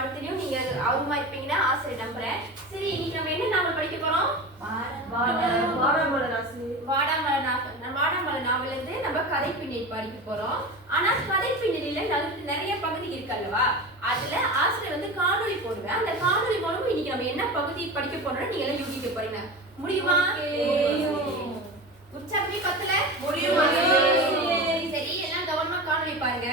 பாடத்திலையும் நீங்க ஆர்வமா இருப்பீங்கன்னா ஆசிரியர் நம்புறேன். சரி, இன்னைக்கு நம்ம என்ன நாவல் படிக்க போறோம்? வாடாமலர் நாவல் இருந்து நம்ம கதை பின்னணி படிக்க போறோம். ஆனா கதை பின்னணியில நிறைய பகுதி இருக்கு அல்லவா? அதுல ஆசிரியர் வந்து காணொளி போடுவேன். அந்த காணொளி மூலம் இன்னைக்கு நம்ம என்ன பகுதி படிக்க போறோம்னு நீங்க எல்லாம் யூகிக்க போறீங்க. முடியுமா? உற்சாகமே பத்தல? முடியுமா? சரி, எல்லாம் கவனமா காணொளி பாருங்க.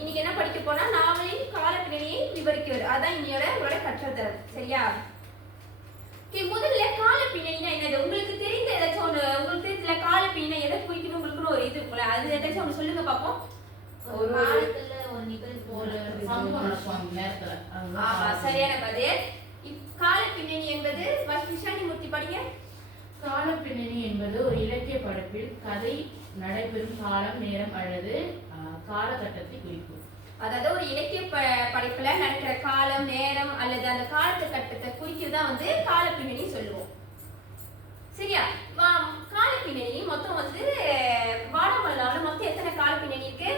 இன்னைக்கு என்ன படிக்க போனா நாவலின் கால பின்னணியை விவரிக்கிறது. அதான் இன்னையோட உங்களோட கற்றல் தரம். சரியா? முதல்ல கால பின்னணினா என்னது? உங்களுக்கு தெரிந்த ஏதாச்சும் ஒன்று, உங்களுக்கு தெரியல கால பின்னணி எதை குறிக்கணும் உங்களுக்குன்னு ஒரு இது இருக்குல்ல, அது ஏதாச்சும் ஒன்று சொல்லுங்க பாப்போம். ஒரு காலத்துல ஒரு நிகழ்வு ஒரு சம்பவம் நடக்கும் நேரத்துல. ஆமா, சரியான பதில். கால பின்னணி என்பது விஷாலிமூர்த்தி படிங்க. கால பின்னணி என்பது ஒரு இலக்கிய படைப்பில் கதை நடைபெறும் காலம், நேரம் அல்லது காலகட்டத்தை குறிக்கும். அதாவது ஒரு இலக்கிய படைப்புல நடக்கிற காலம், நேரம் அல்லது அந்த காலகட்டத்தை குறிக்கிறதா வந்து கால பின்னணி சொல்லுவோம். சரியா? கால பின்னணி மொத்தம் வந்து வாடாமலர்ல மொத்தம் எத்தனை கால பின்னணி இருக்கு?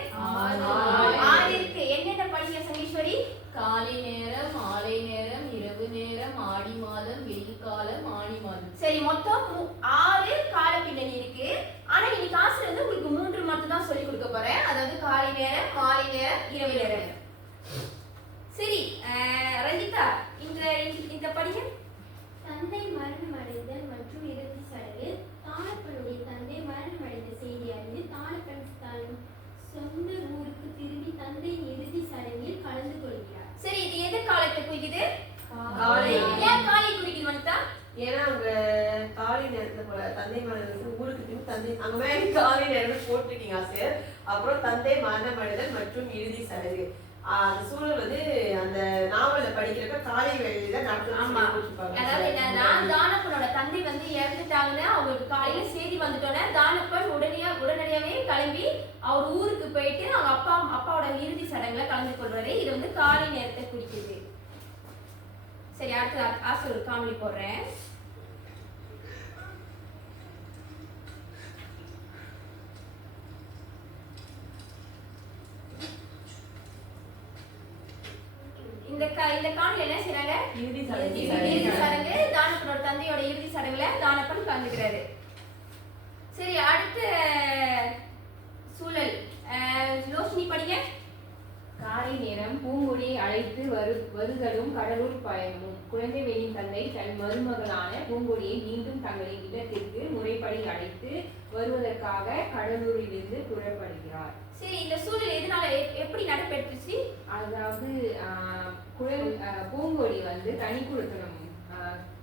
6 இருக்கு. என்னென்ன படிங்க சங்கீஸ்வரி? காலை நேரம், மாலை நேரம், இரவு நேரம், ஆடி மாதம், வெயில் காலம், ஆடி மாதம். சரி, மொத்தம் 6 கால பின்னணி இருக்கு. ஆனா இன்னைக்கு ஆசிரியர் வந்து உங்களுக்கு 3 மட்டும் தான் சொல்லி கொடுக்க போறேன். அதாவது காலை நேரம், மாலை நேரம், இரவு நேரம். சரி, ரஞ்சிதா இந்த படிங்க. தந்தை மரணமடைதல் மற்றும் இறுதி சடங்கு. தாளப்பனுடைய தந்தை மரணமடைந்த செய்தி அறிந்து தாளப்பன் தன் சொந்த ஊருக்கு திரும்பி தந்தையின் இறுதி சடங்கில் கலந்து கொள்கிறார். சரி, இது எது காலத்தை குறிக்குது? காலை. ஏன் காலை குறிக்குது வந்தா? ஏன்னா அவங்க காலை நேரத்துல போல தந்தை மரணம் ஊருக்கு திரும்பி தந்தை அங்க மேலே காலை நேரம் போட்டிருக்கீங்க ஆசிரியர். அப்புறம் தந்தை மரணமடைதல் மற்றும் இறுதி சடங்கு. அந்த சூழல் வந்து அந்த நாவல படிக்கிறப்ப காலை வேளையில நடக்கும். அதாவது என்னன்னா, தானப்பனோட தந்தை வந்து இறந்துட்டாங்கன்னு அவங்களுக்கு காலையில செய்தி வந்துட்டோன்னே தானப்பன் உடனடியாவே கிளம்பி அவர் ஊருக்கு போயிட்டு அவங்க அப்பாவோட இறுதி சடங்குல கலந்து கொள்றாரு. இது வந்து காலை நேரத்தை குறிக்குது. சரி, அடுத்து ஆசை ஒரு காணொளி போடுறேன். இந்த காணொளி என்ன செய்றாங்க? இறுதி சடங்கு. தானப்பனோட தந்தையோட இறுதி சடங்குல தானப்பன் கலந்துக்கிறாரு. சரி, அடுத்த சூழல் யோசினி படிங்க. காலை நேரம் பூங்கொடியை அழைத்து வருதலும் கடலூர் பயணமும். குழந்தைவேலின் தந்தை தன் மருமகளான பூங்கொடியை மீண்டும் தங்களின் இல்லத்திற்கு முறைப்படி அழைத்து வருவதற்காக கடலூரிலிருந்து புறப்படுகிறார். சரி, இந்த சூழல் எதனால எப்படி நடைபெற்றுச்சு? அதாவது பூங்கொடி வந்து தனி குடுத்தனம்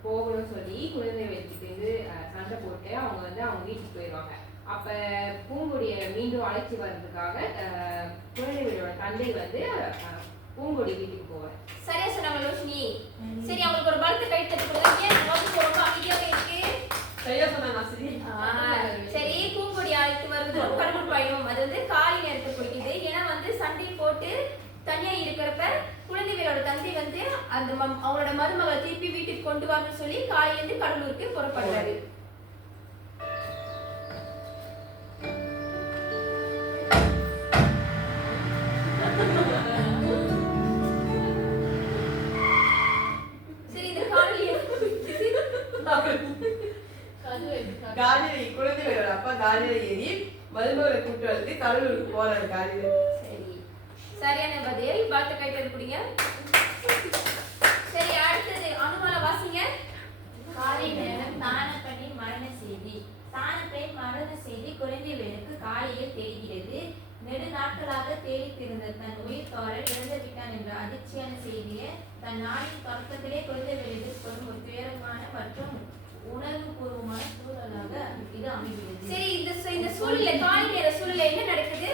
போகணும்னு சொல்லி குழந்தைவேலிக்கிட்டேருந்து சண்டை போட்டு அவங்க வந்து அவங்க வீட்டுக்கு போயிடுவாங்க. அப்ப பூங்கொடியை மீண்டும் அழைச்சி வர்றதுக்காக குழந்தைகளோட தந்தை வந்து பூங்கொடி வீட்டுக்கு போவார். சரியா சொன்னாங்க யோசினி. சரி, அவங்களுக்கு ஒரு பலத்தை கை தட்டி கொடுங்க. ஏன் ரொம்ப அமைதியாவே இருக்கு? சரியா சொன்னாங்க ஆசிரியர். சரி, பூங்கொடி அழைத்து வருவது கடலூர் பயணம். அது வந்து காலை நேரத்தை குறிக்குது. ஏன்னா வந்து சண்டை போட்டு தனியா இருக்கிறப்ப குழந்தைகளோட தந்தை வந்து அந்த அவங்களோட மருமகளை திருப்பி வீட்டுக்கு கொண்டு வரணும்னு சொல்லி காலையிலிருந்து கடலூருக்கு புறப்படுறாரு. சரி, இந்த காணொளி காலையில குழந்தைகளோட அப்பா காலையில ஏறி மருமகளை கூட்டு வந்து கடலூருக்கு போறாரு காலையில. சரி, சரியான பதில். பார்த்து கைட்டு குடிங்க. சரி, அடுத்தது அனுமால வாசிங்க. காலை நேரம் தானப்பனின் மரண செய்தி. தானப்பன் தெரிகிறது. நெடு நாட்களாக தேடித்திருந்த தன் உயிர்காரர் இறந்து விட்டான் என்ற அதிர்ச்சியான செய்தியை தன் நாளின் தொடக்கத்திலே குழந்தைகள் எதிர்கொள்ளும் ஒரு துயரமான மற்றும் உணர்வுபூர்வமான சூழலாக இது அமைகிறது. சரி, இந்த சூழல்ல காலை நேர சூழல்ல என்ன நடக்குது?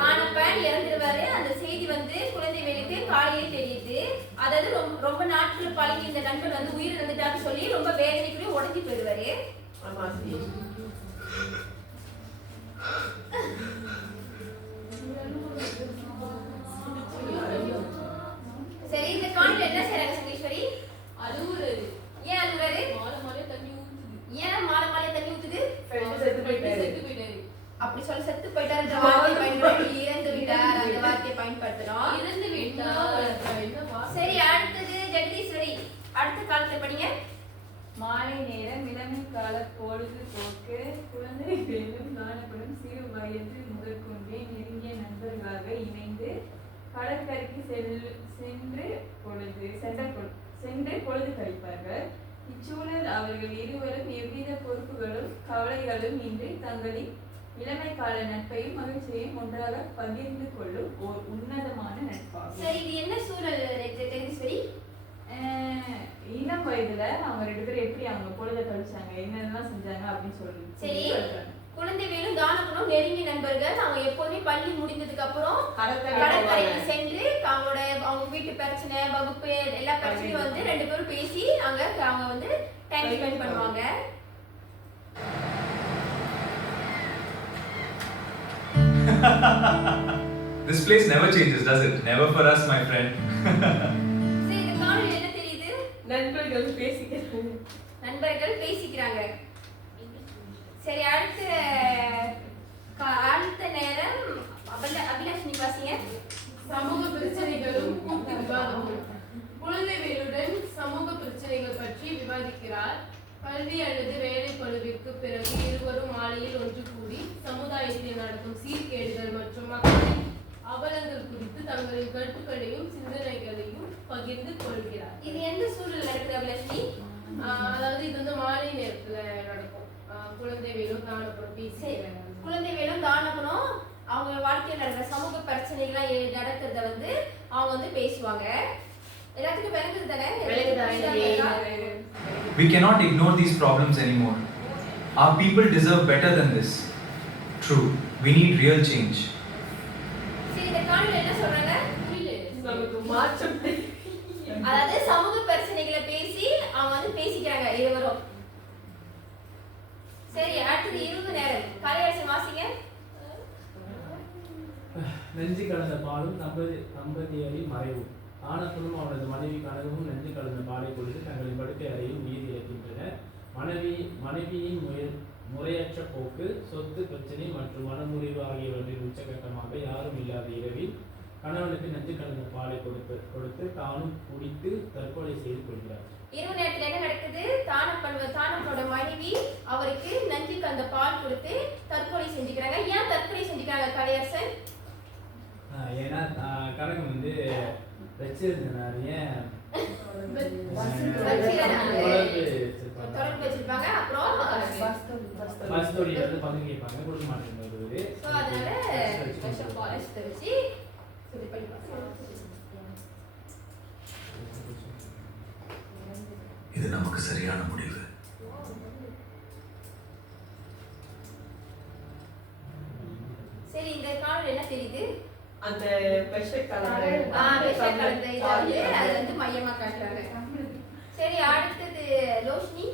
தானப்பன் இறந்துருவாரு. அந்த செய்தி வந்து குழந்தைகளுக்கு காலையிலே தெரியுது. அதாவது ரொம்ப நாட்கள் பழகி இந்த நண்பர் வந்து உயிர் இறந்துட்டான்னு சொல்லி ரொம்ப வேதனைக்குள்ளே உடஞ்சி போயிடுவாரு. சரி, இந்த காலையில என்ன செய்றாங்க சங்கீஸ்வரி? அழுவுறாரு. ஏன் அழுவுறாரு? ஏன் மாலை மாலை தண்ணி ஊத்துது? செத்து போயிட்டாரு. அப்படி சொல்ல செத்து போயிட்டாருன்ற வார்த்தையை பயன்படுத்தி இறந்து விட்டார் அந்த வார்த்தையை பயன்படுத்துறோம். இறந்து விட்டார். சரி, அடுத்தது ஜெகதீஸ்வரி, அடுத்த காலத்தை படிங்க. மாலை நேரம் இளமை கால பொழுதுபோக்கு குழந்தைகளும் காணப்படும் சிறு வயது முதற்கொண்டே நெருங்கிய நண்பர்களாக இணைந்து கடற்கரைக்கு சென்று பொழுது கழிப்பார்கள். இச்சூழல் அவர்கள் இருவரும் எவ்வித பொறுப்புகளும் கவலைகளும் இன்றி தங்களின் இளமை கால நட்பையும் மகிழ்ச்சியையும் ஒன்றாக பகிர்ந்து கொள்ளும் ஓர் உன்னதமான நட்பாகும். சரி, இது என்ன சூழல் ஜெகதீஸ்வரி? இளம் வயதுல அவங்க 2 பேரும் எப்படி அவங்க பொழுதை கழிச்சாங்க, என்னென்னலாம் செஞ்சாங்க அப்படின்னு சொல்லி. சரி, குழந்தைகளும் தானப்பனும் நெருங்கிய நண்பர்கள். அவங்க எப்போதுமே பள்ளி முடிந்ததுக்கு அப்புறம் கடற்கரைக்கு சென்று அவங்க வீட்டு பிரச்சனை, வகுப்பு எல்லா பிரச்சனையும் வந்து 2 பேரும் பேசி அவங்க வந்து டைம் ஸ்பெண்ட் பண்ணுவாங்க. This place never changes, does it? Never for us, my friend. சரி, இந்த காணொளியில என்ன தெரியுது? நண்பர்கள் பேசிக்கிறாங்க. சரி, அடுத்த நேரம் அபிலாஷ் நீ வாசிங்க. சமூக பிரச்சனைகளும் கூட்டு விவாதமும். குழந்தைகளுடன் சமூக பிரச்சனைகள் பற்றி விவாதிக்கிறார். கல்வி அல்லது வேலை பளுவிற்கு பிறகு இருவரும் மாலையில் ஒன்று கூடி சமுதாயத்தில் நடக்கும் சீர்கேடுகள் மற்றும் மக்களின் அவலங்கள் குறித்து தங்களின் கருத்துக்களையும் சிந்தனைகளையும் பகிர்ந்து கொள்கிறார். இது எந்த சூழல் நடக்குது அபிலாஷி? அதாவது இது வந்து மாலை நேரத்துல நடக்கும். குழந்தைகளும் தானப்பனும் பேசுகிறாங்க. குழந்தைகளும் தானப்பனும் அவங்க வாழ்க்கையில் நடக்கிற சமூக பிரச்சனைகள்லாம் நடக்கிறத வந்து அவங்க வந்து பேசுவாங்க. எல்லாத்துக்கும் விளங்குது தானே? We cannot ignore these problems anymore. Our people deserve better than this. True, we need real change. சரி, இந்த காணொளியில என்ன சொல்றாங்க? அதாவது சமூக பிரச்சனைகளை பேசி அவங்க வந்து பேசிக்கிறாங்க இருவரும். சரி, அடுத்தது இரவு நேரம். கலையரசன் வாசிங்க. நெஞ்சு கலந்த பாலும் தம்பதியரின் மறைவும். ஆனப்பனும் அவரது மனைவி கனகவும் நெஞ்சு கலந்த பாலை கொடுத்து தங்களின் படுக்கை அறையில் உயிர் இழக்கின்றனர். மனைவியின் முறையற்ற போக்கு, சொத்து பிரச்சனை மற்றும் மனமுறிவு ஆகியவற்றின் உச்சகட்டமாக யாரும் இல்லாத இரவில் கணவனுக்கு நெஞ்சு கலந்த பாலை கொடுத்து தானும் குடித்து தற்கொலை செய்து கொள்கிறார். இரவு நேரத்துல என்ன நடக்குது? தானப்பனோட மனைவி அவருக்கு நஞ்சு கலந்த பால் கொடுத்து தற்கொலை செஞ்சுக்கிறாங்க. ஏன் தற்கொலை செஞ்சுக்கிறாங்க கலையரசன்? ஏன்னா கனகம் வந்து வச்சிருந்தாங்க, தொடர்பு வச்சிருப்பாங்க. அப்புறம் பஸ் தொழில வந்து பங்கு கேட்பாங்க, கொடுக்க மாட்டேங்குது. அதனால வச்சு இது நமக்கு சரியான முடிவு. சரி, இந்த காணொளி என்ன தெரியுது? அந்த பெர்ஃபெக்ட் கலர் அது வந்து மையமா காட்டுறாங்க. சரி, அடுத்தது லோஷினி.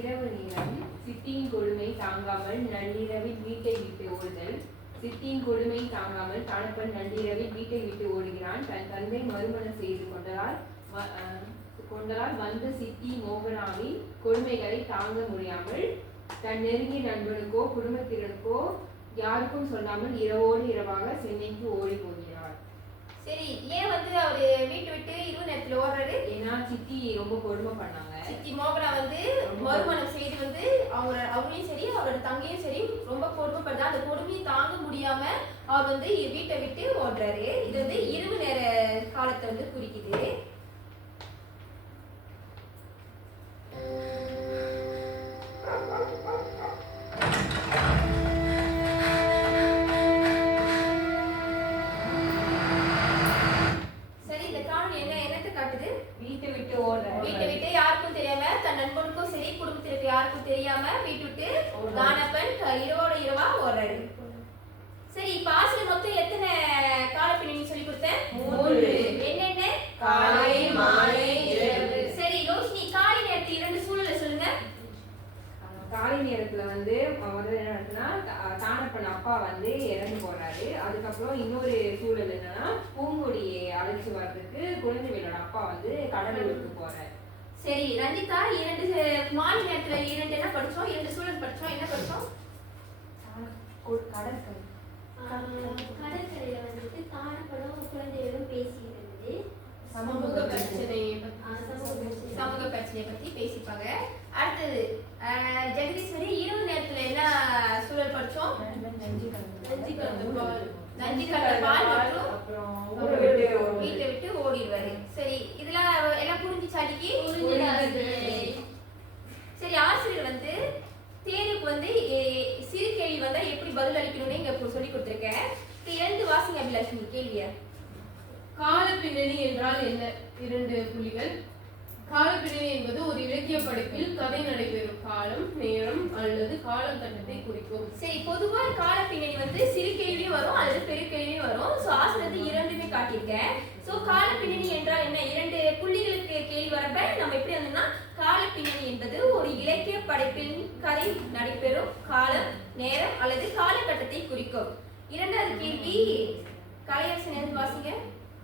இரவு நேரம் சித்தியின் கொடுமை தாங்காமல் நள்ளிரவில் வீட்டை விட்டு ஓடுதல். சித்தியின் கொடுமை தாங்காமல் தானப்பன் நள்ளிரவில் வீட்டை விட்டு ஓடுகிறான். தன் தந்தை மறுமணம் செய்து கொண்டதால் வந்த சித்தி மோகனாவின் கொடுமைகளை தாங்க முடியாமல் தன் நெருங்கிய நண்பனுக்கோ குடும்பத்தினருக்கோ யாருக்கும் சொல்லாமல் இரவோடு இரவாக சென்னைக்கு ஓடி போகிறார். சரி, ஏன் வந்து அவரு வீட்டு விட்டு இரவு நேரத்துல ஓடுறாரு? ஏன்னா சித்தி ரொம்ப கொடுமை பண்ணாங்க. சித்தி மோகனா வந்து மறுமணம் செய்து வந்து அவரையும் சரி அவரோட தங்கையும் சரி ரொம்ப கொடுமைப்படுது. அந்த கொடுமையை தாங்க முடியாம அவர் வந்து வீட்டை விட்டு ஓடுறாரு. இது வந்து இரவு நேர காலத்தை வந்து குறிக்குது. இப்ப ஆசிரியர் மொத்தம் எத்தனை கால பின்னணி சொல்லி கொடுத்தேன்? 3. என்னென்ன? காலை, மாலை, இரவு. சரி ரோஷினி, காலை நேரத்தில் 2 சூழலை சொல்லுங்க. காலை நேரத்துல வந்து முதல்ல என்ன நடக்குன்னா தானப்பன் அப்பா வந்து இறந்து போறாரு. அதுக்கப்புறம் இன்னொரு சூழல் என்னன்னா பூங்குடியை அழைச்சி வர்றதுக்கு குழந்தைகளோட அப்பா வந்து கடலூருக்கு போறாரு. சரி ரஞ்சிதா, 2 மாலை நேரத்துல 2 என்ன படிச்சோம்? 2 சூழல் படிச்சோம். என்ன படிச்சோம்? கடற்கரை. கடற்கரையில வந்துட்டு தானப்படும் குழந்தைகளும் பேசியிருந்தது. சமூக பிரச்சனையை சமூக பிரச்சனையை பத்தி பேசிப்பாங்க. அடுத்தது ஜெகதீஸ்வரி, இரவு நேரத்துல என்ன சூழல் படிச்சோம்? நஞ்சு கலந்த பால் மற்றும் அப்புறம் வீட்டை விட்டு ஓடிடுவாரு. சரி, இதுல எல்லாம் புரிஞ்சுச்சாடிக்கு? சரி, ஆசிரியர் வந்து தேர்வுக்கு வந்து சிறு கேள்வி வந்தா எப்படி பதில் அளிக்கணும்னு இங்க சொல்லி கொடுத்துருக்கேன். எழுந்து வாசிங்க அபிலாஷினி கேள்விய. கால பின்னணி என்றால் என்ன? 2 புள்ளிகள். கால பின்னணி என்பது ஒரு இலக்கிய படைப்பில் கதை நடைபெறும் காலம், நேரம் அல்லது காலகட்டத்தை குறிக்கும். சரி, பொதுவா கால பின்னணி வந்து சிறு கேள்வியும் வரும் அல்லது பெரு கேள்வியும் வரும். சோ ஆசிரியர் 2மே காட்டியிருக்கேன். சோ கால பின்னணி என்றால் என்ன? 2 புள்ளிகளுக்கு கேள்வி வரப்ப நம்ம எப்படி வந்தோம்னா, கால பின்னணி என்பது ஒரு இலக்கிய படைப்பில் கதை நடைபெறும் காலம், நேரம் அல்லது காலகட்டத்தை குறிக்கும். 2வது கேள்வி கலையரசன் எழுதி வாசிங்க.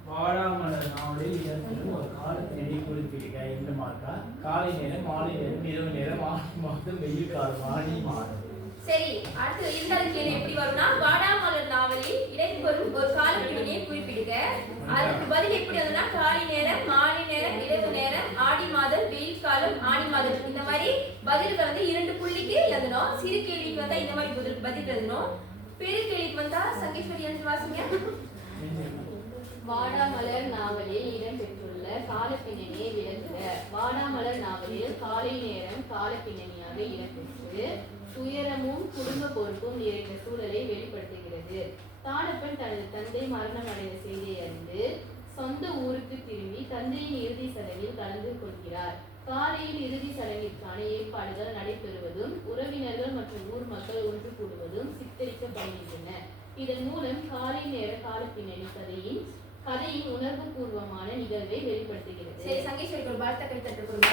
வாடாமலர் நாவலில் இடம்பெறும் ஒரு காலத்தினை குறிப்பிடுக. இந்த மாற்றா காலை நேரம், மாலை நேரம், இரவு நேரம், ஆடி மாதம், வெயில் காலம், ஆடி மாதம். சரி, அடுத்து 2வது கேள்வி எப்படி வரும்னா, வாடாமலர் நாவலில் இடம்பெறும் ஒரு கால பின்னணியை குறிப்பிடுக. அதுக்கு பதில் எப்படி வந்ததுன்னா, காலை நேரம், மாலை நேரம், இரவு நேரம், ஆடி மாதம், வெயில் காலம், ஆடி மாதம். இந்த மாதிரி பதில்கள் வந்து 2 புள்ளிக்கு எழுதணும். சிறு கேள்விக்கு வந்தா இந்த மாதிரி பதில் எழுதணும். பெரு கேள்விக்கு வந்தா சங்கேஸ்வரி எழுதி வாசிங்க. வாடாமலர் நாவலில் இடம்பெற்றுள்ள கால பின்னணியை விளக்குக. வாடாமலர் நாவலில் காலை நேரம் கால பின்னணியாக இடம்பெற்று துயரமும் குடும்ப பொறுப்பும் நிறைந்த சூழலை வெளிப்படுத்துகிறது. தானப்பன் தனது தந்தை மரணம் அடைந்த செய்தியை அறிந்து சொந்த ஊருக்கு திரும்பி தந்தையின் இறுதி சடங்கில் கலந்து கொள்கிறார். காலையில் இறுதி சடங்கிற்கான ஏற்பாடுகள் நடைபெறுவதும் உறவினர்கள் மற்றும் ஊர் மக்கள் ஒன்று கூடுவதும் சித்தரிக்கப்படுகின்றன. இதன் மூலம் காலை நேர கால பின்னணி கதையின் உணர்வு பூர்வமான நிகழ்வை வெளிப்படுத்துகிறது. சரி, சங்கேஸ்வரிக்கு ஒரு வார்த்தை கழித்தட்டு கொடுங்க.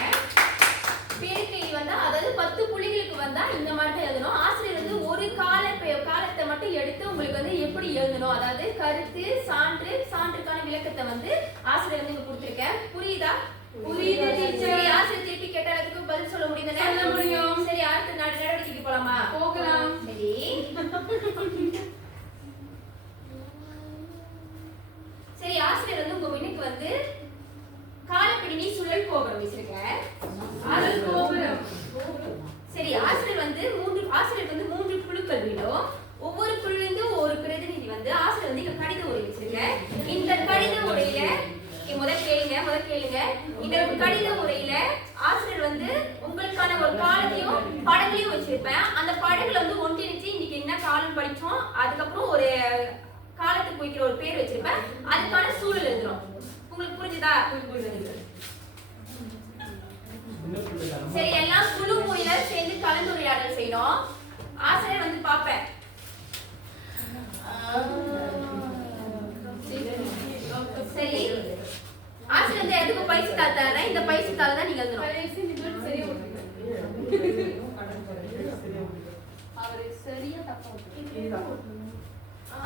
பெரு கேள்வி வந்தா, அதாவது 10 புள்ளிகளுக்கு வந்தா இந்த மாதிரி தான் எழுதணும். ஆசிரியர் வந்து ஒரு காலத்தை மட்டும் எடுத்து உங்களுக்கு வந்து எப்படி எழுதணும், அதாவது கருத்து, சான்றுக்கான விளக்கத்தை வந்து ஆசிரியர் வந்து இங்க கொடுத்திருக்கேன். புரியுதா? புரியுது டீச்சர். சரி, ஆசிரியர் திருப்பி கேட்டாலும் பதில் சொல்ல முடியுது. சொல்ல முடியும். சரி, அடுத்த நடவடிக்கைக்கு போலாமா? போகலாம். சரி, சரி, ஆசிரியர் வந்து உங்க முன்னுக்கு வந்து காலப்பின்னணி சுழல் கோபுரம் வச்சிருக்கேன். சரி, ஆசிரியர் வந்து 3 குழுக்கள் வீடும். ஒவ்வொரு குழுவிலிருந்து ஒரு பிரதிநிதி வந்து ஆசிரியர் வந்து இங்க கடித உரை வச்சிருக்கேன். இந்த கடித உரையில முதல் கேளுங்க. இந்த கடித உரையில ஆசிரியர் வந்து உங்களுக்கான ஒரு காலத்தையும் படங்களையும் வச்சிருப்பேன். அந்த படங்களை வந்து ஒன்றிணைச்சு இன்னைக்கு என்ன காலம் படிச்சோம், அதுக்கப்புறம் ஒரு காலத்துக்கு குறிக்கிற ஒரு பேர் வச்சிருப்பேன். அதுக்கான சூழல் எழுதுறோம். உங்களுக்கு புரிஞ்சுதா? சரி, எல்லாம் குழு முறையில சேர்ந்து கலந்துரையாடல் செய்யணும். ஆசிரியர் வந்து பாப்பேன். சரி, ஆசிரியர் வந்து எதுக்கு பைசு தாள் தரேன். இந்த பைசு தாள் தான் நீங்க எழுதணும். அவரு சரியா தப்பா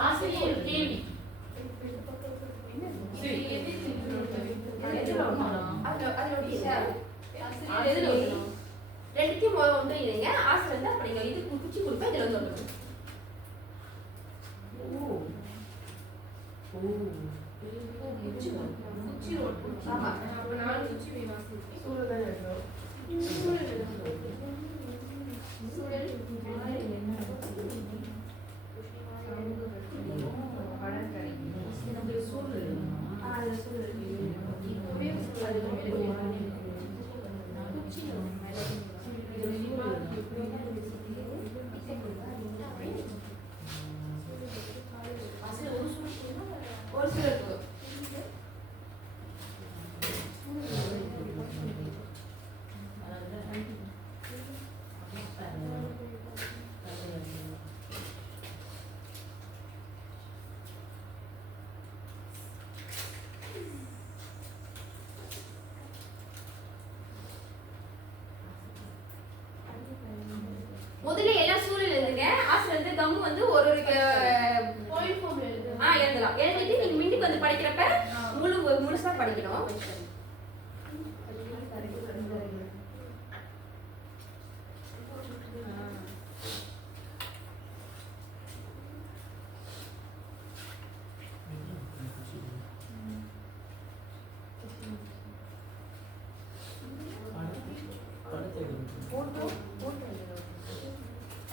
ஆசிரியர் கேள்வி. ரெண்டுத்தையும் ஒன்று இல்லைங்க. ஆசிரியர் வந்து அப்படிங்க இது குச்சி கொடுப்பேன். இதுல வந்து ஒன்று ஆமா. ஒரு சிலருக்கு வந்து ஒரு பாயிண்ட் ஃபார்ம்ல எழுது. எழுதலாம். எழுதிட்டு நீங்க மிண்டுக்கு வந்து படிக்கிறப்ப முழுசா படிக்கணும்.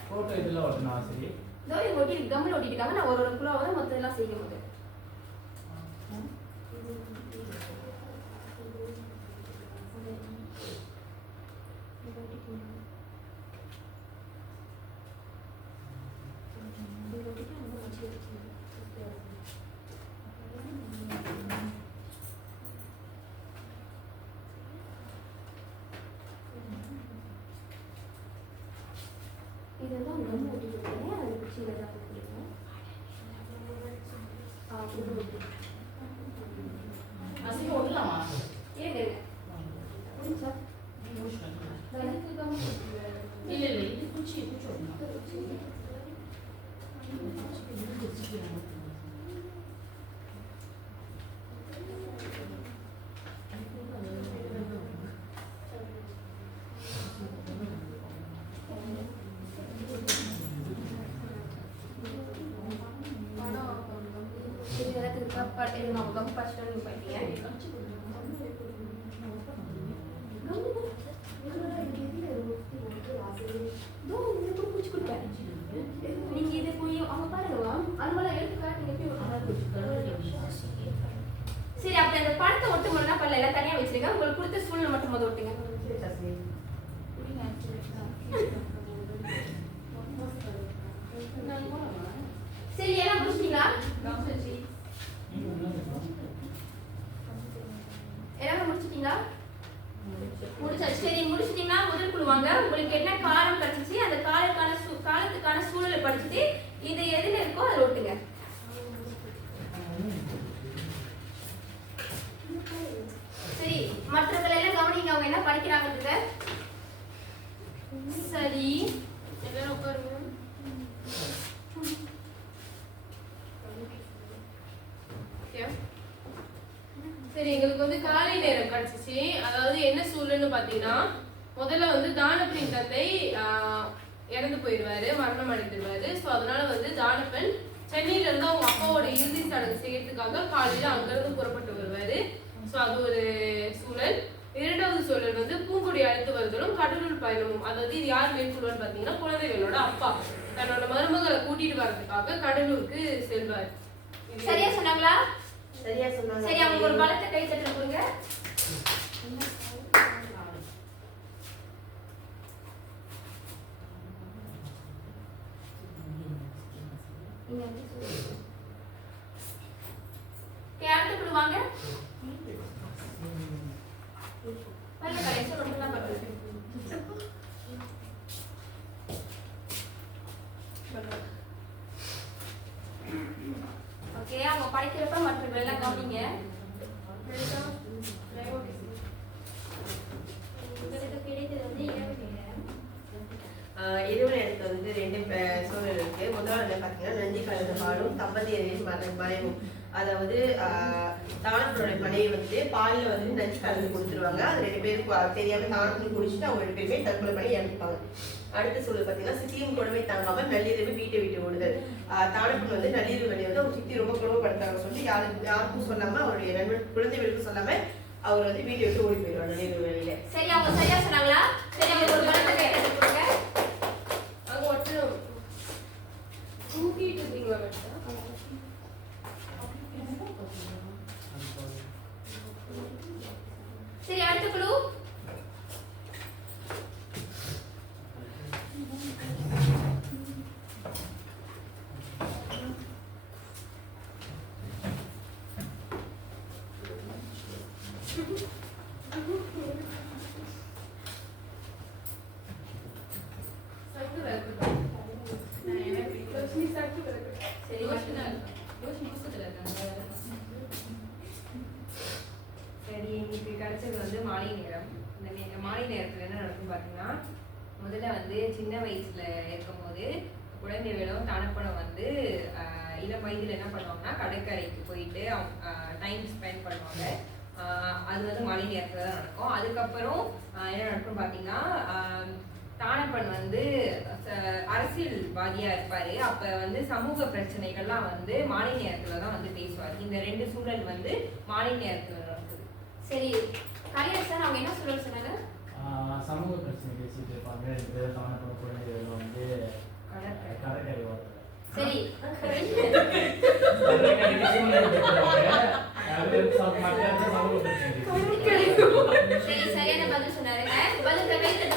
ஃபோட்டோ இதில் ஓட்டணும் சரி. இதோ இங்க ஒட்டி கம்மில் ஒட்டிட்டாங்க. நான் ஒரு குழுவாக தான் மொத்தம் எல்லாம் செய்ய முடியும். இதெல்லாம் கம்மு ஒட்டி கொடுத்தேன். அது குச்சியில் தான் கொடுத்துருக்கேன். அசிங்க ஒட்டலாமா? இருங்க முடிஞ்சா எனக்கு கம்மு இல்லை இல்லை இது குச்சி ஓட்டலாம். கம்மு ஃபஸ்ட்டு பண்ணிட்டீங்க. நீங்க இதை போய் அவங்க பாருங்க அனுமலாம் எடுத்து காட்டுங்க. சரி அப்ப அந்த படத்தை ஒட்டு முறைனா பல்ல எல்லாம் தனியா வச்சிருங்க. உங்களுக்கு கொடுத்த சூழ்நிலை மட்டும் முதல் ஒட்டுங்க. சரி எல்லாம் முடிச்சிட்டீங்களா? எல்லாரும் முடிச்சிட்டீங்களா? முடிச்சாச்சு. சரி முடிச்சிட்டீங்கன்னா முதல் குழு வாங்க. உங்களுக்கு என்ன காலம் கிடைச்சிச்சு அந்த காலத்துக்கான சூழலை படிச்சுட்டு இது எதுல இருக்கோ அதை ஒட்டுங்க. சரி மற்றவர்கள் எல்லாம் கவனிங்க அவங்க என்ன படிக்கிறாங்க. சரி எல்லாரும் உட்காருங்க. சரி எங்களுக்கு வந்து காலை நேரம் கிடைச்சிச்சு. அதாவது என்ன சூழ்நிலைன்னு பார்த்தீங்கன்னா முதல்ல வந்து தானப்பனின் தந்தை இறந்து போயிடுவாரு, மரணம் அடைந்துடுவாரு. ஸோ அதனால வந்து தானப்பன் சென்னையில இருந்து அவங்க அப்பாவோட இறுதி சடங்கு செய்யறதுக்காக காலையில அங்கிருந்து புறப்பட்டு வருவாரு. ஸோ அது ஒரு சூழல். இரண்டாவது சூழல் வந்து பூங்குடி அழைத்து வருதலும் கடலூர் பயணமும். அதாவது இது யார் மேற்கொள்வான்னு பார்த்தீங்கன்னா குழந்தைகளோட அப்பா தன்னோட மருமகளை கூட்டிட்டு வர்றதுக்காக கடலூருக்கு செல்வார். சரியா சொன்னாங்களா? சரியா சொன்னாங்க. சரி அவங்க ஒரு பலத்தை கை தட்டல் கொடுங்க. அடுத்த குழு வாங்க. பல்ல கடைசி மட்டும் தான் பண்றது. ஓகே அவங்க படிக்கிறப்ப மற்றவங்க எல்லாம் கவனிங்க. கிடைத்தது வந்து இரவு நேரம். இரவு நேரத்துல வந்து ரெண்டு சூழல் இருக்கு. முதல்ல பாத்தீங்கன்னா நந்தி கலந்த பாலும் தம்பதியரின் மறைவும். அதாவது தானப்பனுடைய மனைவி வந்து பாலில் வந்து நஞ்சு கலந்து கொடுத்துருவாங்க. அது ரெண்டு பேருக்கு தெரியாம தானப்பன் குடிச்சிட்டு அவங்க ரெண்டு பேருமே தற்கொலை பண்ணி இறந்துப்பாங்க. அடுத்த சூழல் பார்த்தீங்கன்னா சித்தியும் கொடுமை தாங்காம நள்ளிரவு வீட்டை விட்டு ஓடுதல். தானப்பன் வந்து நள்ளிரவு வெளியே வந்து அவங்க சித்தி ரொம்ப கொடுமைப்படுத்தாங்க சொல்லி யாருக்கும் சொல்லாம அவருடைய நண்பன் குழந்தைகளுக்கும் சொல்லாம அவர் வந்து வீட்டை விட்டு ஓடி போயிடுவார் நள்ளிரவு வெளியில. சரி அவங்க சரியா சொன்னாங்களா? சரி அவங்க ஒரு பலத்தை கை தட்டல் கொடுங்க. அவங்க ஒட்டணும் தூக்கிட்டு இருக்கீங்களா? சரி அடுத்த குழு. சரி இன்னைக்கு கிடைச்சது வந்து மாலை நேரம். இந்த மாலை நேரத்தில் என்ன நடக்கும் பார்த்தீங்கன்னா முதல்ல வந்து சின்ன வயசுல இருக்கும்போது குழந்தைகளும் தனப்பனும் வந்து இளம் வயதில் என்ன பண்ணுவாங்கன்னா கடற்கரைக்கு போயிட்டு டைம் ஸ்பெண்ட் பண்ணுவாங்க. அது வந்து மழை நேரத்தில் தான் நடக்கும். அதுக்கப்புறம் என்ன நடக்கும் பார்த்தீங்கன்னா தானப்பன் வந்து அரசியல்வாதியாக இருப்பார். அப்போ வந்து சமூக பிரச்சனைகள்லாம் வந்து மாலை நேரத்தில் தான் வந்து பேசுவார். இந்த 2 சூழல் வந்து மாலை நேரத்தில் நடக்குது. சரி கல்யாணம் சார் அவங்க என்ன சொல்ல சொன்னாங்க? சமூக பிரச்சனை பேசிட்டு இருப்பாங்க. 2 பேர் தானப்பன் குழந்தைகள் வந்து கடற்கரை ஓரம். சரி சரி சரியான பதில் சொன்னாருங்க. பதில் கரெக்டா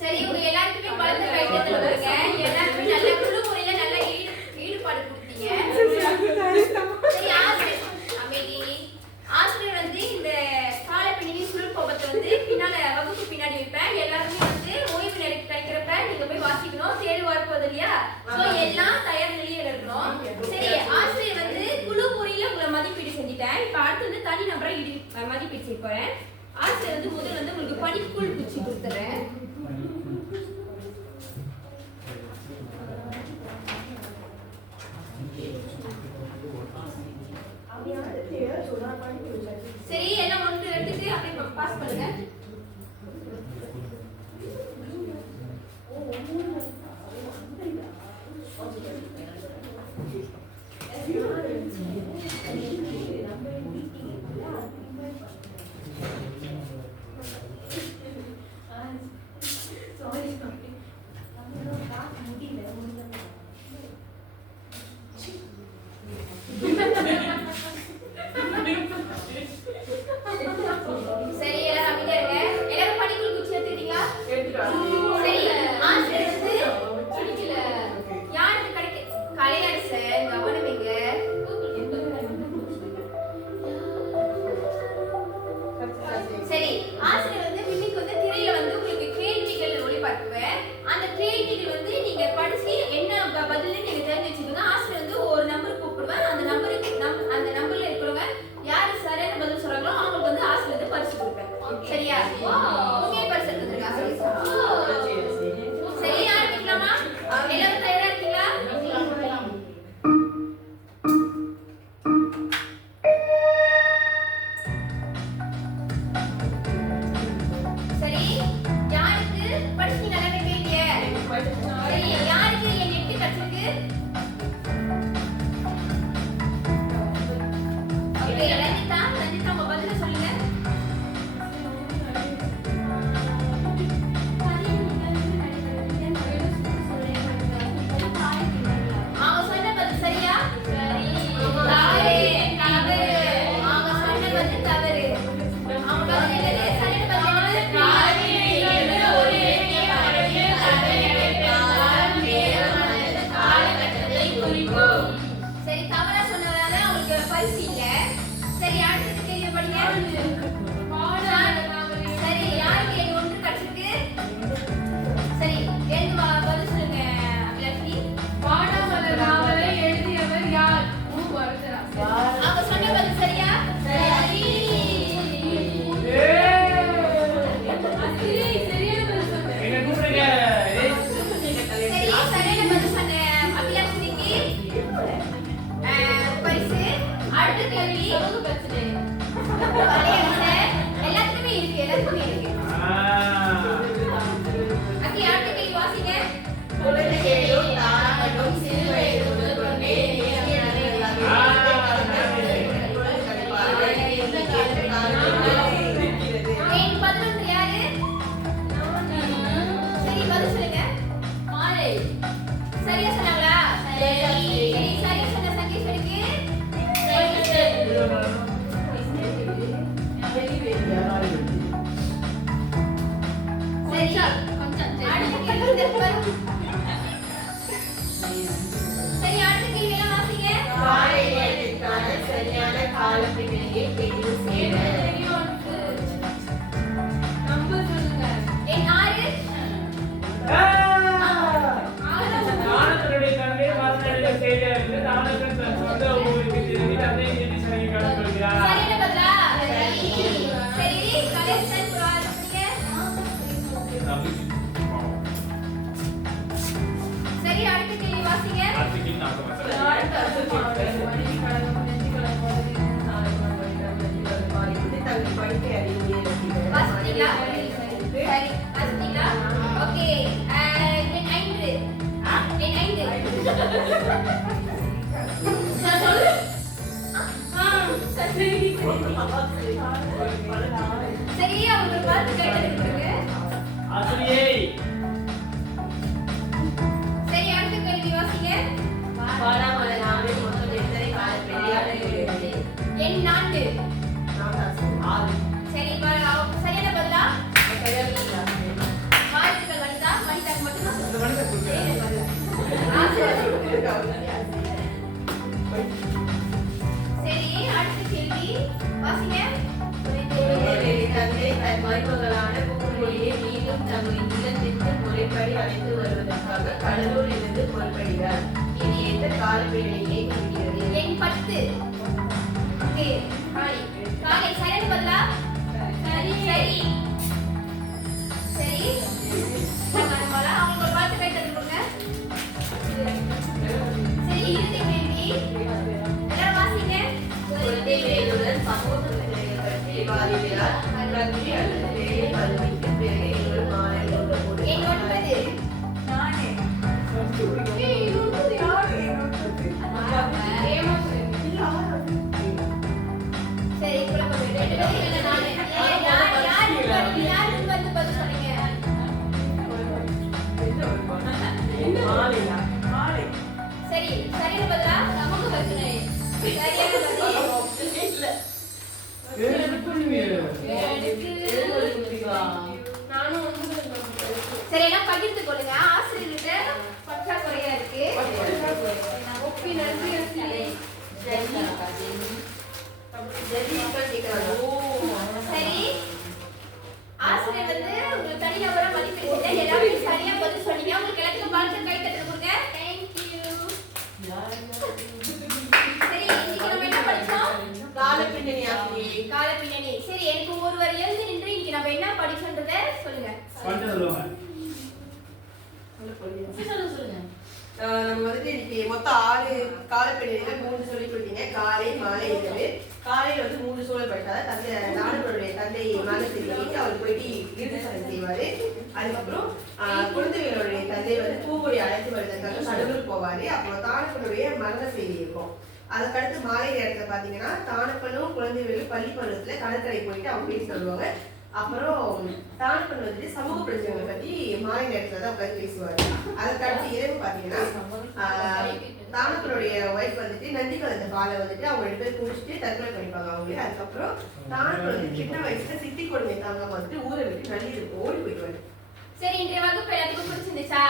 சரி உங்க எல்லாருக்குமே பலத்த கைத்தட்டல் வருங்க. எல்லாருமே நல்ல குழு முறையில நல்ல ஈடுபாடு கொடுத்தீங்க. சரி ஆசிரியர் வந்து இந்த காலப்பின்னி சுருக்கோபத்தை வந்து பின்னால வகுப்பு பின்னாடி வைப்பேன். எல்லாருமே வந்து ஓய்வு நேரம் கிடைக்கிறப்ப நீங்க போய் வாசிக்கணும். தேர்வு வரப்போகுது இல்லையா? ஸோ எல்லாம் தயார் நிலையில இருக்கணும். சரி ஆசிரியர் வந்து குழு முறையில உங்களை மதிப்பீடு செஞ்சுட்டேன். இப்ப அடுத்து வந்து தனி நபரை மதிப்பீடு செய்ய போறேன். ஆசிரியர் வந்து முதல்ல வந்து உங்களுக்கு படிப்புக்குள் குச்சி கொடுத்துறேன். சரி எல்லாம் ஒன்று எடுத்துட்டு அப்படியே பாஸ் பண்ணுங்க. சரி எல்லாரும் அமைதியா இருங்க. எல்லாரும் படிக்குள் குச்சி எடுத்துக்கிட்டீங்களா? சரி ஆசிரியர் வந்து படிக்கல யாருக்கு கிடைக்க கலையரசன் கவனமிங்க. சரி ஆசிரியர் வந்து இன்னைக்கு வந்து திரையில வந்து உங்களுக்கு கேள்விகள் ஒளிபரப்புவேன். அந்த கேள்விகள் வந்து நீங்க படிச்சு என்ன பதில்னு நீங்க தெரிஞ்சு வச்சுக்கோங்க. ஆசிரியர் வந்து ஒரு நம்பர் கூப்பிடுவேன். அந்த நம்பர்ல இருக்கிறவங்க யாரு சரியான பதில் சொல்றாங்களோ அவங்களுக்கு வந்து ஆசிரியர் வந்து பரிசு கொடுப்பேன். சரியா? ஓகே பரிசு எடுத்துருக்காங்க. சரி ஆரம்பிக்கலாமா? எல்லாரும் தயாரா இருக்கீங்களா? சரி யாருக்கு படிச்சீங்க நல்ல கேள்விய? சரி யாருக்கு என் நெட் கிடைச்சிருக்கு? ஓகே ரஞ்சிதா உங்க பதில சொல்லுங்க. அவங்க சொன்ன பதில் சரியா? சரி தவறு. அவங்க சொன்ன பதில் தவறு. அவங்க பதில் என்னது? சரியான பதில் என்னது? சரி தவறா சொன்னதால அவங்களுக்கு பரிசு இல்ல. சரி அடுத்த கேள்வி படிங்க. சரி யாருக்கு எங்க ஒன்று கிடைச்சிருக்கு? சரி எழுந்து பதில் சொல்லுங்க அபிலாஷி. வாடாமலர் நாவலை எழுதியவர் யார்? வரதராசன். அவங்க சொன்ன பதில் சரியா? சரி சரியான பதில் சொன்னேன். எங்க கூப்பிடுங்க. சரி சரியான பதில் சொன்ன அபிலாஷிக்கு பரிசு. அடுத்த கேள்வி சமூக பிரச்சனை. எல்லாத்துக்குமே இருக்கு. அக்கி அடுத்த கேள்வி வாசிங்க. குழந்தைகளும் தானப்பனும் சிறு வயது முதல் கொண்டே என் 11 யாரு? சரி பதில் சொல்லுங்க. மாலை. சரியா சொன்னாங்களா? சரி சரியா சொன்ன சங்கீஸ்வரிக்கு சரி அடுத்த கேள்வி சரி அடுத்த கேள்வி எல்லாம் வாசிங்க. சரியான கால பின்னணியை தெரிவு செய்ய நம்பர் சொல்லுங்க. என் 6 தானத்தினுடைய தந்தை வாசனை செய்த தானத்தின் சொந்த ஊருக்கு திரும்பி கல்வி படிக்க அறிவு இயற்கைகள் வாசிட்டீங்களா? சரி, வாசிட்டீங்களா? ஓகே. எண் 5. எண் 5. சொல்லு. சரி, அவங்க பார்த்து கேட்டதுக்கு ஆசிரியை சரி, அடுத்த கேள்வி வாசிங்க. வாடாமலர் நாவலில் மொத்தம் எத்தனை காலப்பின்னணி? எண் 4. 6. சரி, இப்ப சரியான பதிலா? வாழ்த்துக்கள் வனிதா. வனிதாக்கு மட்டும்தான். சரி, அடுத்த கேள்வி வாசிங்க. தந்தை தன் மருமகளான பூங்குழியை மீண்டும் தங்களின் இல்லத்திற்கு முறைப்படி அழைத்து வருவதற்காக கடலூரிலிருந்து புறப்படுகிறார். இனி எந்த காலப்பின்னணியை குறிக்கிறது? எண் 10. ஓகே, காலை. காலை சரியான பதிலா? சரி. சரி. சரி. நம்மள அவங்க ஒரு வார்த்தை கேட்டது கொடுங்க. சரி, இறுதி கேள்வி. எல்லாரும் வாசிங்க. குழந்தைகளுடன் சமூக பிரச்சனைகள் பற்றி விவாதிக்கிறார். கல்வி அல்லது வேலை கல்விக்கு பிறகு இருவர் மாறல் கொண்டபோது எண் 9. நானே சரி, குழப்பம் இல்லை. 2 பேரும் இல்ல நானு. யாருக்கு வந்து பதில் சொன்னீங்க? சரி, சரியான பதிலா? சமூக பிரச்சனை. சரியான பதில். நானும் வந்து சரி, எல்லாம் பகிர்ந்து கொள்ளுங்க. ஆசிரியர்கிட்ட பற்றாக்குறையா இருக்கு. ஒப்பி நன்றி ஆசிரியை. சரி, ஆசிரியர் வந்து உங்களுக்கு தனிநபரா மதிப்பீடு எல்லாமே சரியா பதில் சொன்னீங்க. உங்களுக்கு எல்லாத்துக்கும் வாழ்த்து கை தட்டல் கொடுங்க. தேங்க்யூ. சரி, இன்னைக்கு நம்ம என்ன படிச்சோம்? காலப்பின்னணி ஆசிரியை. கால பின்னணி. சரி, எனக்கு ஒருவர் எழுந்து நின்று இன்னைக்கு நம்ம என்ன படிச்சோன்றதை சொல்லுங்க. சொல்லுங்க. நம்ம வந்துட்டு இன்னைக்கு மொத்தம் 6 காலப்பின்னணியில 3 சொல்லி கொடுத்தீங்க. காலை, மாலை, இரவு. காலையில வந்து 3 சூழல் படிச்சாத தந்தை நாடுகளுடைய தந்தை மனசிலேயே அவர் போயிட்டு இறுதி சடங்கு செய்வாரு. அதுக்கப்புறம் குழந்தைகளுடைய தந்தை வந்து பூங்குடி அழைத்து வருவதற்காக கடலூர் போவாரு. அப்புறம் தானப்பனுடைய மரண செய்தி இருக்கும். அதுக்கடுத்து மாலை நேரத்துல பாத்தீங்கன்னா தானப்பனும் குழந்தைகளும் பள்ளி பருவத்துல கடற்கரை போயிட்டு அவங்க பேசி தருவாங்க. அப்புறம் தானப்பன் வந்துட்டு சமூக பிரச்சனைகளை பத்தி மாலை நேரத்துல தான் உட்காந்து பேசுவாரு. அதுக்கடுத்து இரவு பாத்தீங்கன்னா தானப்பனுடைய ஒய்ஃப் வந்துட்டு நந்தி கலந்த பாலை வந்துட்டு அவங்க 2 பேர் குடிச்சிட்டு தற்கொலை பண்ணிப்பாங்க அவங்களே. அதுக்கப்புறம் தானப்பன் வந்து சின்ன வயசுல சித்தி கொடுமை தாங்காம வந்துட்டு ஊரை விட்டு நள்ளி ஓடி போயிடுவாரு. சரி, இன்றைய வகுப்பு எல்லாத்துக்கும் பிடிச்சிருந்துச்சா?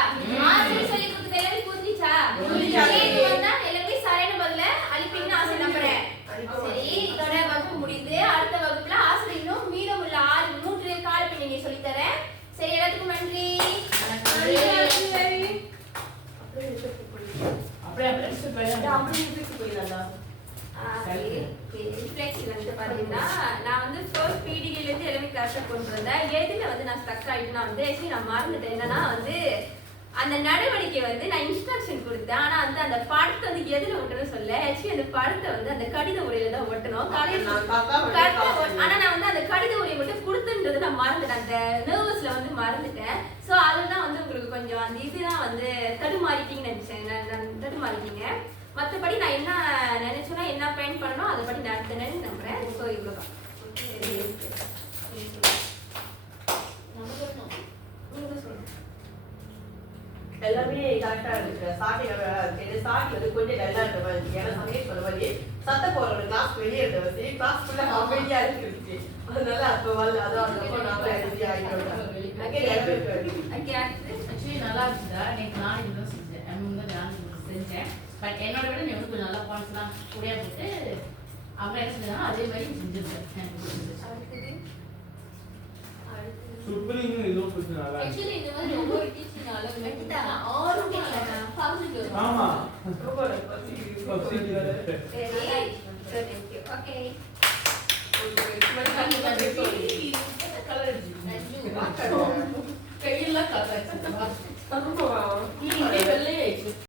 ஆசிரியர் சொல்லி கொடுத்தது எல்லாமே புரிஞ்சுச்சா? புரிஞ்சுச்சா? கேள்வி வந்தா எல்லாமே சரியான பதில அளிப்பீங்கன்னு ஆசை நம்புறேன். சரி, இதோட வகுப்பு முடியுது. அடுத்த வகுப்புல ஆசிரியரும் மீதமுள்ள 3 கால பின்னணியை சொல்லித் தரேன். சரி, எல்லாத்துக்கும் நன்றி. ரிஃப்ளெக்ஷன் வந்து பாத்தீங்கன்னா நான் வந்து ஃபர்ஸ்ட் பீடிகைல இருந்து எல்லாமே கரெக்டா கொண்டு வந்தேன். எதுல வந்து நான் ஸ்டக் ஆயிட்டுனா வந்து ஆக்சுவலி நான் மறந்துட்டேன். என்னன்னா வந்து அந்த நடவடிக்கை வந்து நான் இன்ஸ்ட்ரக்ஷன் கொடுத்தேன். ஆனா வந்து அந்த படத்தை வந்து எதுல ஒட்டணும் சொல்ல ஆக்சுவலி அந்த படத்தை வந்து அந்த கடித உரையில தான் ஒட்டணும். ஆனா நான் வந்து அந்த கடித உரையை மட்டும் கொடுத்துன்றது நான் மறந்துட்டேன். அந்த நர்வஸ்ல வந்து மறந்துட்டேன். ஸோ அதுதான் வந்து உங்களுக்கு கொஞ்சம் அந்த இதுதான் வந்து தடுமாறிட்டீங்கன்னு நினைச்சேன். நான் தடுமாறிட்டீங்க. மற்றபடி நான் என்ன நினைச்சேன்னா என்ன பயன் பண்ணணும் அதை படி நடத்தினேன்னு நம்புறேன். ஸோ இவ்வளோதான். எல்லாமே கரெக்டா இருக்கு. ஸ்டார்டிங் வந்து கொஞ்சம் டல்லா இருக்க மாதிரி இருக்கு. ஏன்னா சமயம் சொன்ன மாதிரி சத்த போற கிளாஸ் வெளியே இருந்த சரி கிளாஸ் ஃபுல்லா அமைதியா இருக்கு. அதனால அப்போ அதான் அதுக்கப்புறம் நாம எழுதி ஆகிட்டோம். ஆக்சுவலி நல்லா இருந்துச்சுடா. நேற்று நான் இதுதான் செஞ்சேன். நான் செஞ்சேன். பட் என்னோட விட நீ வந்து கொஞ்சம் நல்லா பாயிண்ட்ஸ்லாம் கூடியா போட்டு அவங்க என்ன செஞ்சாங்க அதே மாதிரி செஞ்சிருக்கேன். சுப்ரீம் ஏதோ கொஞ்சம் நல்லா இருக்கு. ஆக்சுவலி இந்த மாதிரி ஒவ்வொரு டீச்சர்னால வெட்டிட்டாங்க. ஆறு டீச்சர் ஃபங்க்ஷனுக்கு வரும். ஆமா ஓகே. கையெல்லாம் கலர் ஆயிடுச்சு. வெள்ளையாயிடுச்சு.